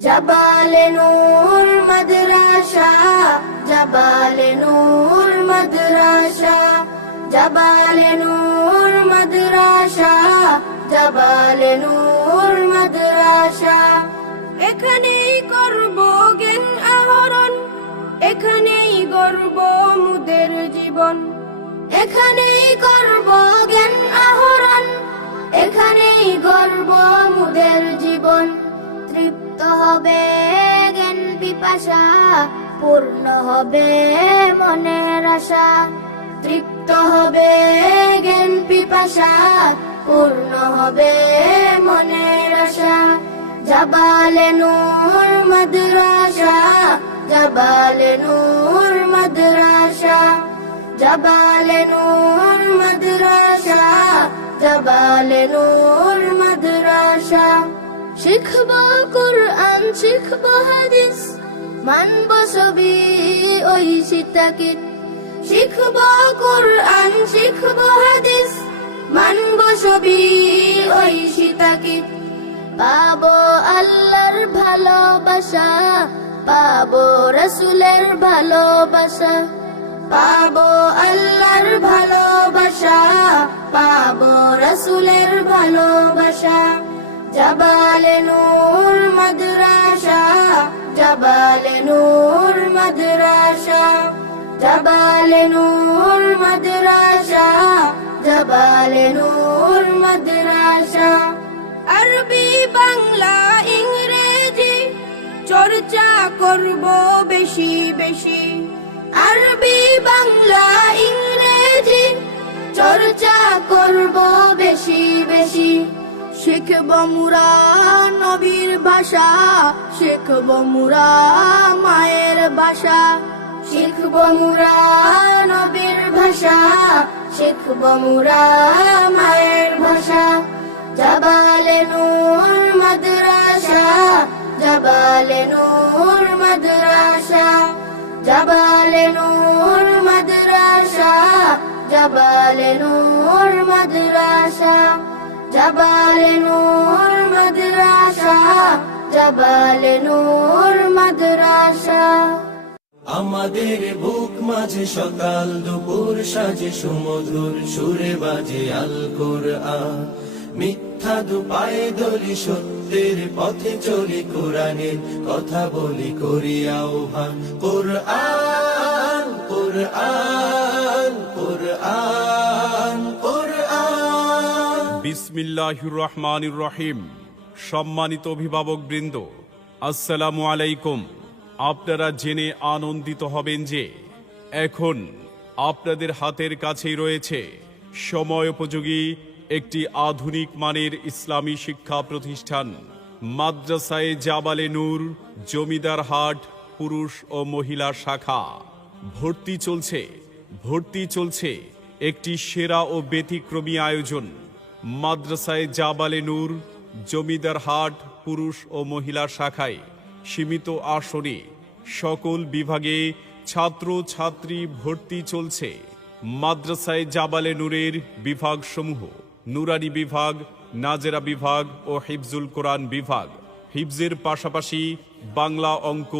জাবালে নূর মাদ্রাসা, জাবালে নূর মাদ্রাসা, জাবালে নূর মাদ্রাসা, জাবালে নূর মাদ্রাসা। এখানেই করব জ্ঞান আহরণ, এখানেই গড়ব মুদের জীবন। এখানেই করব জ্ঞান আহরণ, এখানেই গড়ব মুদের জীবন। তৃপ্ত হবে জ্ঞান পিপাসা, পূর্ণ হবে মনের আশা। তৃপ্ত হবে জ্ঞান পিপাসা, পূর্ণ হবে মনের আশা। জাবালে নূর মাদ্রাসা, জাবালে নূর মাদ্রাসা, জাবালে নূর মাদ্রাসা, জাবালে নূর মাদ্রাসা। শিখব কুরআন, শিখব হাদিস, মানব সবই ওই সীতাকে। শিখব কুরআন, শিখব হাদিস, মানব সবই ওই সীতাকে। পাবো আল্লাহর ভালোবাসা, পাবো রাসূলের ভালোবাসা। পাবো আল্লাহর ভালোবাসা, পাবো রাসূলের ভালোবাসা। জাবালে নূর মাদ্রাসা, জাবালে নূর মাদ্রাসা, জাবালে নূর মাদ্রাসা, জাবালে নূর মাদ্রাসা। আরবি বাংলা ইংরেজি চর্চা করব বেশি বেশি। আরবি বাংলা ইংরেজি চর্চা করব বেশি বেশি। শিখব মুরা নবীর ভাষা, শিখব মুরা মায়ের ভাষা। শিখব মুরা নবীর ভাষা, শিখব মুরা মায়ের ভাষা। জাবালে নূর মাদ্রাসা, জাবালে নূর মাদ্রাসা, জাবালে নূর মাদ্রাসা, জাবালে নূর মাদ্রাসা, জাবালে নূর মাদ্রাসা, জাবালে নূর মাদ্রাসা। আমাদের বুক মাঝে সকাল দুপুর সাজে সুমধুর সুরে বাজে আল কোরআন। মিথ্যা দুপায়ে দলি সত্যের পথে চলি, কোরআনের কথা বলি করি আহ্বান। কোরআন কোরআন কোরআন কোরআন। বিসমিল্লাহির রহমানির রহিম। সম্মানিত অভিভাবক বৃন্দ, আসসালামু আলাইকুম। আপনারা জেনে আনন্দিত হবেন যে এখন আপনাদের হাতের কাছেই রয়েছে সময়োপযোগী একটি আধুনিক মানের ইসলামী শিক্ষা প্রতিষ্ঠান মাদ্রাসায়ে জাবালে নূর, জমিদার হাট পুরুষ ও মহিলা শাখা। ভর্তি চলছে একটি সেরা ও ব্যতিক্রমী আয়োজন। মাদ্রাসায়ে জাবালে নূর, জমিদার হাট পুরুষ ও মহিলা শাখায় সীমিত আসনে সকল বিভাগে ছাত্র ছাত্রী ভর্তি চলছে। মাদ্রাসায়ে জাবালে নূরের বিভাগসমূহ: নুরানি বিভাগ, নাজেরা বিভাগ ও হিফজুল কোরআন বিভাগ। হিফজের পাশাপাশি বাংলা, অঙ্ক,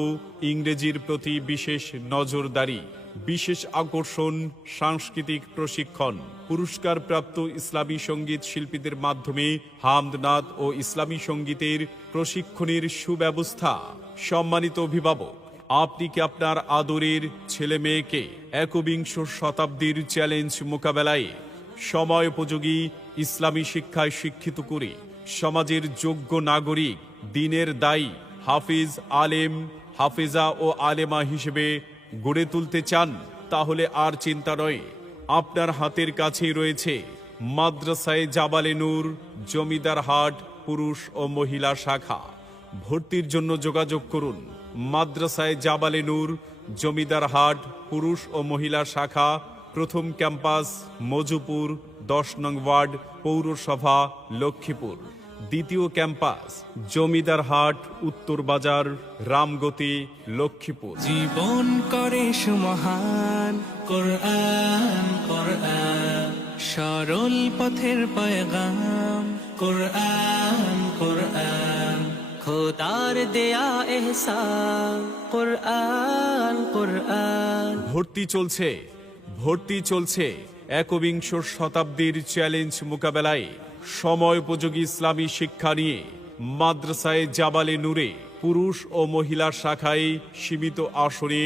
ইংরেজির প্রতি বিশেষ নজরদারি। বিশেষ আকর্ষণ সাংস্কৃতিক প্রশিক্ষণ। পুরস্কারপ্রাপ্ত ইসলামী সঙ্গীত শিল্পীদের মাধ্যমে হামদ, নাত ও ইসলামী সঙ্গীতের প্রশিক্ষণের সুব্যবস্থা। সম্মানিত অভিভাবক, আপনি কি আপনার আদরের ছেলে মেয়েকে একবিংশ শতাব্দীর চ্যালেঞ্জ মোকাবেলায় সময়োপযোগী ইসলামী শিক্ষায় শিক্ষিত করে সমাজের যোগ্য নাগরিক, দ্বীনের দায়ী হাফিজ, আলেম, হাফেজা ও আলেমা হিসেবে গড়ে তুলতে চান? তাহলে আর চিন্তা নয়, আপনার হাতের কাছেই রয়েছে মাদ্রাসায়ে জাবালে নূর, জমিদার হাট পুরুষ ও মহিলা শাখা। ভর্তির জন্য যোগাযোগ করুন মাদ্রাসায়ে জাবালে নূর, জমিদার হাট পুরুষ ও মহিলা শাখা, প্রথম ক্যাম্পাস, মজুপুর, 10 নং ওয়ার্ড, পৌরসভা, লক্ষ্মীপুর। দ্বিতীয় ক্যাম্পাস, জমিদার হাট, উত্তর বাজার, রামগতি, লক্ষ্মীপুর। জীবন করে সুমহান কোরআন কোরআন, সরল পথের পয়গাম কোরআন কোরআন। খোদার দেয়া এহসান কুরআন কুরআন। ভর্তি চলছে একবিংশ শতাব্দীর চ্যালেঞ্জ মোকাবেলায় সময়োপযোগী ইসলামী শিক্ষা নিয়ে মাদ্রাসায়ে জাবালে নূরে পুরুষ ও মহিলা শাখায় সীমিত আসরে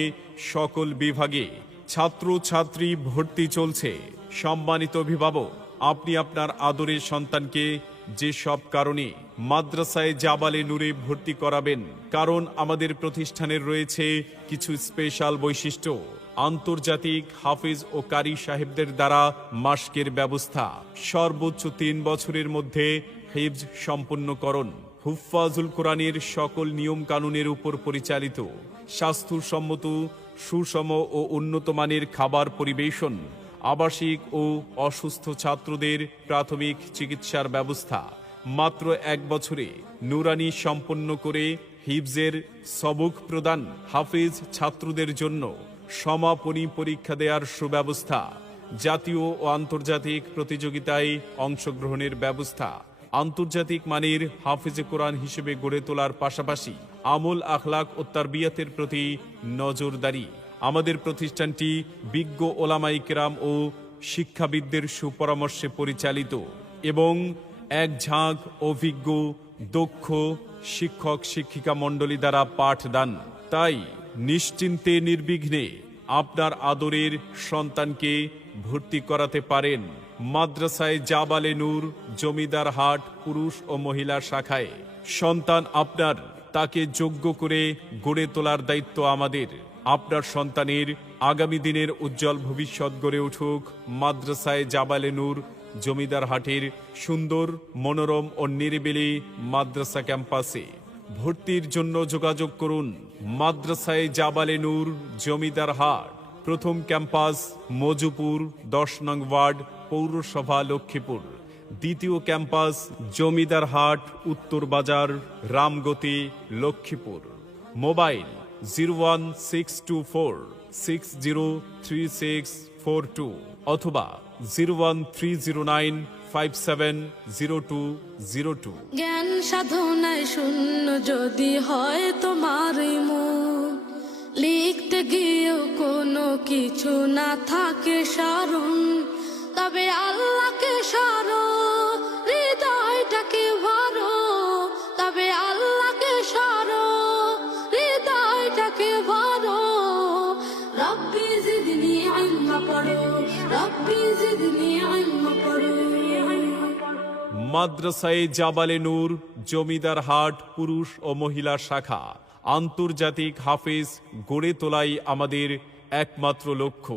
সকল বিভাগে ছাত্রছাত্রী ভর্তি চলছে। সম্মানিত অভিভাবক, আপনি আপনার আদরের সন্তানকে যে সব কারণে মাদ্রাসায়ে জাবালে নূরে ভর্তি করাবেন, কারণ আমাদের প্রতিষ্ঠানের রয়েছে কিছু স্পেশাল বৈশিষ্ট্য। আন্তর্জাতিক হাফিজ ও কারি সাহেবদের দ্বারা মাস্কের ব্যবস্থা, সর্বোচ্চ 3 বছরের মধ্যে হিফজ সম্পূর্ণকরণ, হুফাজুল কোরআনের সকল নিয়ম কানুনের উপর পরিচালিত, স্বাস্থ্যসম্মত সুষম ও উন্নত মানের খাবার পরিবেশন, আবাসিক ও অসুস্থ ছাত্রদের প্রাথমিক চিকিৎসার ব্যবস্থা। মাত্র 1 বছরে নুরানি সম্পন্ন করে হিফজের সবক প্রদান, হাফিজ ছাত্রদের জন্য সমাপনী পরীক্ষা দেওয়ার সুব্যবস্থা, জাতীয় ও আন্তর্জাতিক প্রতিযোগিতায় অংশগ্রহণের ব্যবস্থা, আন্তর্জাতিক মানের হাফিজে কোরআন হিসেবে গড়ে তোলার পাশাপাশি আমল আখলাক ও তারবিয়াতের প্রতি নজরদারি। আমাদের প্রতিষ্ঠানটি বিজ্ঞ ওলামায়ে কেরাম ও শিক্ষাবিদদের সুপরামর্শে পরিচালিত এবং এক ঝাঁক অভিজ্ঞ দক্ষ শিক্ষক শিক্ষিকা মণ্ডলী দ্বারা পাঠদান। তাই নিশ্চিন্তে নির্বিঘ্নে আপনার আদরের সন্তানকে ভর্তি করাতে পারেন মাদ্রাসায়ে জাবালে নূর জমিদার হাট পুরুষ ও মহিলা শাখায়। সন্তান আপনার, তাকে যোগ্য করে গড়ে তোলার দায়িত্ব আমাদের। আপনার সন্তানের আগামী দিনের উজ্জ্বল ভবিষ্যৎ গড়ে উঠুক মাদ্রাসায়ে জাবালে নূর জমিদার হাটের সুন্দর, মনোরম ও নিরিবিলি মাদ্রাসা ক্যাম্পাসে। ভর্তির জন্য যোগাযোগ করুন মাদ্রাসায়ে জাবালে নূর জমিদার হাট, প্রথম ক্যাম্পাস মজুপুর 10 নং ওয়ার্ড, পৌরসভা লক্ষ্মীপুর। দ্বিতীয় ক্যাম্পাস জমিদার হাট উত্তর বাজার, রামগতি, লক্ষ্মীপুর। মোবাইল 01624603642 অথবা 01309570202। জ্ঞান সাধনায় শূন্য যদি হয় তোমার মন, লিখতে গিয়েও কোনো কিছু না থাকে স্মরণ, তবে আল্লাহকে স্মরো, হৃদয়টাকে ভরো, তবে আল্লাহকে স্মরো, হৃদয়টাকে ভরো। রব্বি জিদনি ইলমা পড়ো, রব্বি জিদনি ইলমা পড়ো। মাদ্রাসায়ে জাবালে নূর জমিদার হাট পুরুষ ও মহিলা শাখা, আন্তর্জাতিক হাফেজ গড়ে তোলাই আমাদের একমাত্র লক্ষ্য।